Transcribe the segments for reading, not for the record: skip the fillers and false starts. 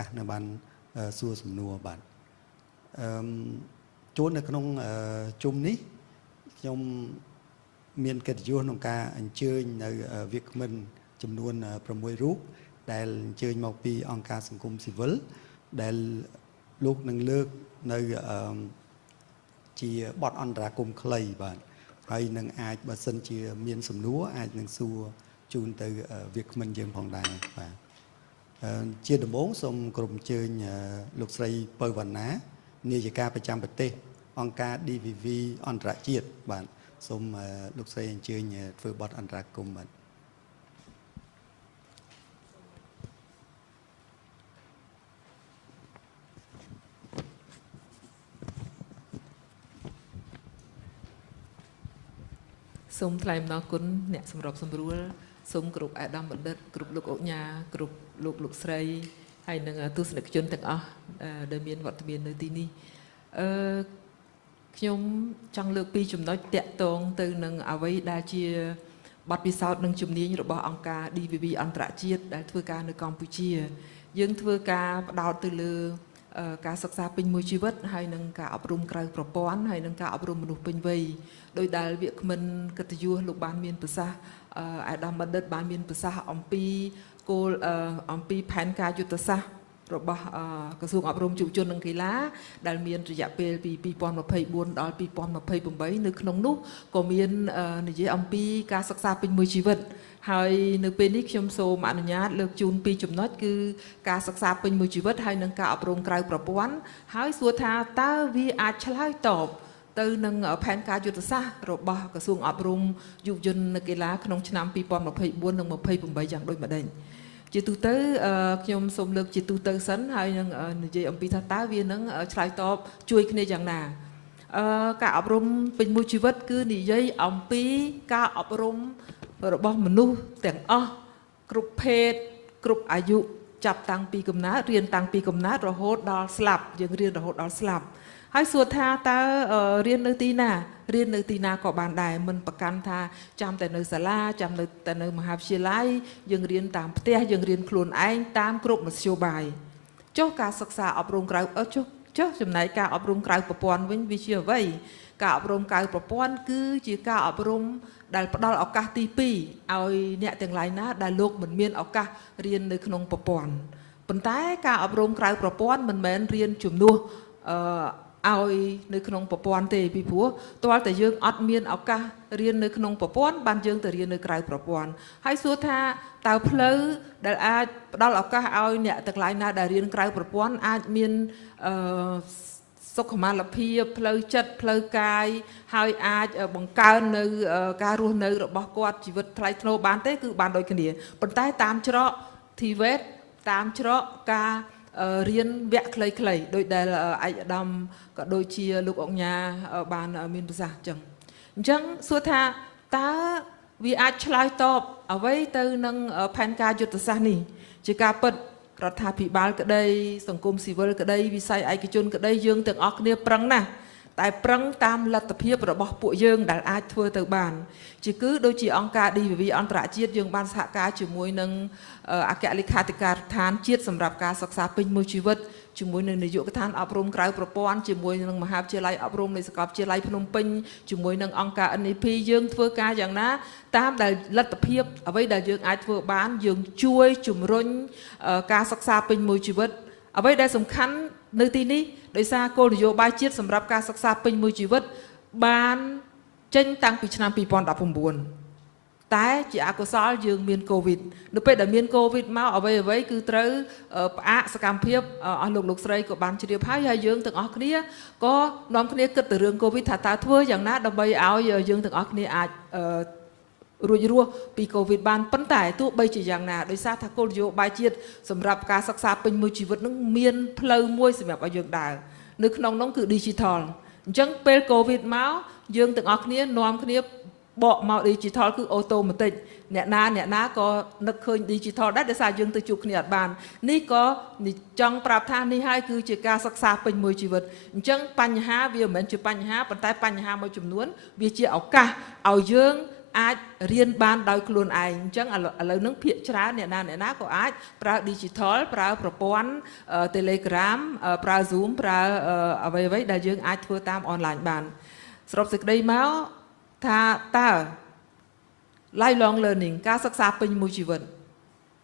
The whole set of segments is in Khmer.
កាសនៅបានសួរសំណួរបាទចូលនៅក្នុងជុំនេះខ្ញុំមានកិត្តិយសក្នុងការអញ្ជើញនៅវាគ្មិនចំនួន6រូបដែលអញ្ជើញមកពីអង្គការសង្គមស៊ីវិលដែលលោកនឹងលើកនៅជាបទអន្តរាគមន៍ខ្លីបាទហើយនឹងអាចបើសិនជាមានសំណួរអាចនឹងសួរជូនទៅវាគ្មិនយើងផងដែរបាទជាដំបូងសូមគោរពអញ្ជើញលោកស្រីពៅវណ្ណានាយិកាប្រចាំប្រទេសអង្គការ DVV អន្តរជាតិបាទសូមលោកស្រីអញ្ជើញធ្វើបទអន្តរាគមន៍បាទសូមថ្លែងអំណរគុណអ្នកសម្របសម្រួលសូមគ្រប់អាដាមបណ្ឌិតគ្រប់លោកអុកញ៉ាគ្រប់លោកស្រីហើយនឹងទស្សនិកជនទាំងអស់ដែលមានវត្តមាននៅទីនេះខ្ញុំចង់លើកពីចំណុចតាក់ទងទៅនឹងអ្វីដែលជាបទពិសោធន៍និងជំនាញរបស់អង្គការ DVV អន្តរជាតិដែលធ្វើការនៅកម្ពុជាយើងធ្វើការផ្ដោតទៅលើការសិក្សាពេញមួយជីវិតហើយនឹងការអប់រំក្រៅប្រព័ន្ធហើយនឹងការអប់រំមនុស្សពេញវ័យដោយដែលវាគ្មិនកិត្តិយសលោកបានមានប្រសាសន៍អាដាមបណ្ឌិតបានមានប្រសាសន៍អំពីគោលអំពីផែនការយុទ្ធសាស្ត្ររបស់ក្រសួងអប់រំយុវជននិងកីឡាដែលមានរយៈពេលពី2024ដល់2028នៅក្នុងនោះក៏មាននិយាយអំពីការសិក្សាពេញមួយជីវិតហើយនៅពេលនេះខ្ញុំសូមអនុញ្ញាតលើកជូនពីចំណុចគឺការសិក្សាពេញមួយជីវិតហើយនឹងការអប់រំក្រៅប្រព័ន្ធហើយសួរថាតើវាអាចឆ្លើយតបទៅនឹងផែនការយុទ្ធសាស្ត្ររបស់ក្រសួងអប់រំយុវជននិងកីឡាក្នុងឆ្នាំ2024និង2028យ៉ាងដូចម្ដេចជាទូទៅខ្ញុំសូមលើកជាទូទៅសិនហើយនឹងនិយាយអំពីថាតើវានឹងឆ្លើយតបជួយគ្នាយ៉ាងណាការអប់រំពេញមួយជីវិតគឺនិយាយអំពីការអប់រំរបស់មនុស្សទាំងអស់គ្រប់ភេទគ្រប់អាយុចាប់តាំងពីកំណើតរៀនតាំងពីកំណើតរហូតដល់ស្លាប់យើងរៀនរហូតដល់ស្លាប់ហើយសួរថាតើរៀននៅទីណារៀននៅទីណាក៏បានដែរមិនប្រកាន់ថាចាំតែនៅសាលាចាំតែនៅមហាវិទ្យាល័យយើងរៀនតាមផ្ទះយើងរៀនខ្លួនឯងតាមគ្រប់មធ្យោបាយចុះការសិក្សាអប់រំក្រៅចុះចំណែកការអប់រំក្រៅប្រព័ន្ធវិញវាជាអ្វីការអប់រំក្រៅប្រព័ន្ធគឺជាការអប់រំដែលផ្ដល់ឱកាសទី2ឲ្យអ្នកទាំងឡាយណាដែលលោកមិនមានឱកាសរៀននៅក្នុងប្រព័ន្ធប៉ុន្តែការអប់រំក្រៅប្រព័ន្ធមិនមែនរៀនជំនួសឲ្យនៅក្នុងប្រព័ន្ធទេពីព្រោះទាល់តែយើងអត់មានឱកាសរៀននៅក្នុងប្រព័ន្ធបានយើងទៅរៀននៅក្រៅប្រព័ន្ធហើយសួរថាតើផ្លូវដែលអាចផ្ដល់ឱកាសឲ្យអ្នកទាំងឡាយណាដែលរៀនក្រៅប្រព័ន្ធអាចមានសុខុមាលភាពផ្លូវចិត្តផ្លូវកាយហើយអាចបង្កើននៅការរស់នៅរបស់គាត់ជីវិតថ្លៃថ្នូរបានទេគឺបានដូចគ្នាប៉ុន្តែតាមច្រក TVET តាមច្រកការរៀនវគ្គខ្លីៗដោយដែលឯកឧត្តមក៏ដូចជាលោកអុកញ៉ាបានមានប្រសាសន៍អញ្ចឹងសួរថាតើវាអាចឆ្លើយតបអ្វីទៅនឹងផែនការយុទ្ធសាស្ត្រនេះជាការពិតរដ្ឋាភិបាលក្តីសង្គមស៊ីវិលក្តីវិស័យឯកជនក្តីយើងទាំងអស់គ្នាប្រឹងណាស់តែប្រឹងតាមលទ្ធភាពរបស់ពួកយើងដែលអាចធ្វើទៅបានជាគឺដូចជាអង្គការ DVV អន្តរជាតិយើងបានសហការជាមួយនឹងអគ្គលេខាធិការដ្ឋានជាតិសម្រាប់ការសិក្សាពេញមួយជីវិតជាមួយនឹងនាយកដ្ឋានអប់រំក្រៅប្រព័ន្ធជាមួយនឹងមហាវិទ្យាល័យអប់រំនៃសាកលវិទ្យាល័យភ្នំពេញជាមួយនឹងអង្គការ NEP យើងធ្វើការយ៉ាងណាតាមដែលលទ្ធភាពអ្វីដែលយើងអាចធ្វើបានយើងជួយជំរុញការសិក្សាពេញមួយជីវិតអ្វីដែលសំខាន់នៅទីនេះដោយសារគោលនយោបាយជាតិសម្រាប់ការសិក្សាពេញមួយជីវិតបានចេញតាំងពីឆ្នាំ2019តែជាអកុសលយើងមានកូវីដនៅពេលដែលមានកូវីដមកអ្វីគឺត្រូវផ្អាកសកម្មភាពអស់លោកស្រីក៏បានជ្រាបហើយយើងទាំងអស់គ្នាក៏នាំគ្នាគិតទៅរឿងកូវីដថាតើធ្វើយ៉ាងណាដើម្បីឲ្យយើងទាំងអស់គ្នាអាចរួចរស់ពីកូវីដបានប៉ុន្តែទោះបីជាយ៉ាងណាដោយសារថាគោលនយោបាយជាតិសម្រាប់ការសិក្សាពេញមួយជីវិតនឹងមានផ្លូវមួយសម្រាប់ឲ្យយើងដើរនៅក្នុងនោះគឺ digital អញ្ចឹងពេលកូវីដមកយើងទាំងអស់គ្នានាំគ្នាបកមក digital គឺ automatic អ្នកណាក៏នឹកឃើញ digital ដែរដោយសារយើងទៅជួបគ្នាអត់បាននេះក៏ចង់ប្រាប់ថានេះហើយគឺជាការសិក្សាពេញមួយជីវិតអញ្ចឹងបញ្ហាវាមិនមែនជាបញ្ហាប៉ុន្តែបញ្ហាមួយចំនួនវាជាឱកាសឲ្យយើង អាចរៀនបានដោយខ្លួនឯងអញ្ចឹងឥឡូវហ្នឹងភាគច្រើនអ្នកណាក៏អាចប្រើ digital ប្រើប្រព័ន្ធ Telegram ប្រើ Zoom ប្រើអ្វីដែលយើងអាចធ្វើតាម online បានសរុបសេចក្តីមកថាតើ lifelong learning ការសិក្សាពេញមួយជីវិត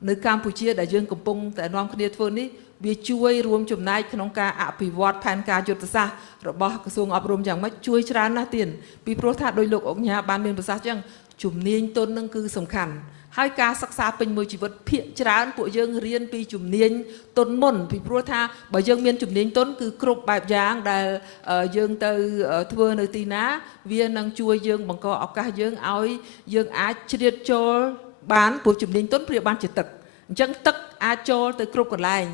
នៅកម្ពុជាដែលយើងកំពុងតែនាំគ្នាធ្វើនេះវាជួយរួមចំណែកក្នុងការអភិវឌ្ឍផែនការយុទ្ធសាស្ត្ររបស់ក្រសួងអប់រំយ៉ាងម៉េចជួយច្រើនណាស់ទៀតពីព្រោះថាដោយលោកអង្គញាបានមានប្រសាសន៍ចឹងជំនាញទុននឹងគឺសំខាន់ហើយការសិក្សាពេញមួយជីវិតភាគច្រើនពួកយើងរៀនពីជំនាញទុនមុនពីព្រោះថាបើយើងមានជំនាញទុនគឺគ្រប់បែបយ៉ាងដែលយើងទៅធ្វើនៅទីណាវានឹងជួយយើងបង្កឱកាសយើងឲ្យយើងអាចជ្រៀតចូលបានព្រោះជំនាញទុនព្រាបបានជាទឹកអញ្ចឹងទឹកអាចចូលទៅគ្រប់កន្លែង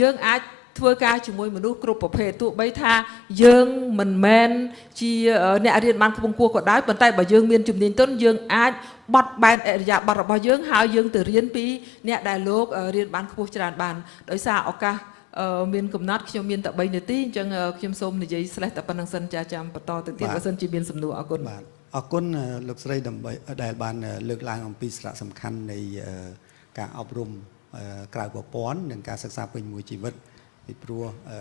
យើងអាចធ្វើការជាមួយមនុស្សគ្រប់ប្រភេទទោះបីថាយើងមិនមែនជាអ្នករៀនបានខ្ពង់ខ្ពស់ក៏ដោយប៉ុន្តែបើយើងមានជំនាញទុនយើងអាចបត់បែនអរិយាប័ត្ររបស់យើងហើយយើងទៅរៀនពីអ្នកដែលលោករៀនបានខ្ពស់ច្រើនបានដោយសារឱកាសមានកំណត់ខ្ញុំមានតែ3នាទីអញ្ចឹងខ្ញុំសូមនិយាយស្លេះតែប៉ុណ្្នឹងសិនចាចាំបន្តទៅទៀតបើសិនជាមានសំណួរអរគុណបាទអរគុណលោកស្រីដើម្បីដែលបានលើកឡើងអំពីសារៈសំខាន់នៃការអប់រំក្រៅប្រព័ន្ធនិងការសិក្សាពេញមួយជីវិតពីព្រោះ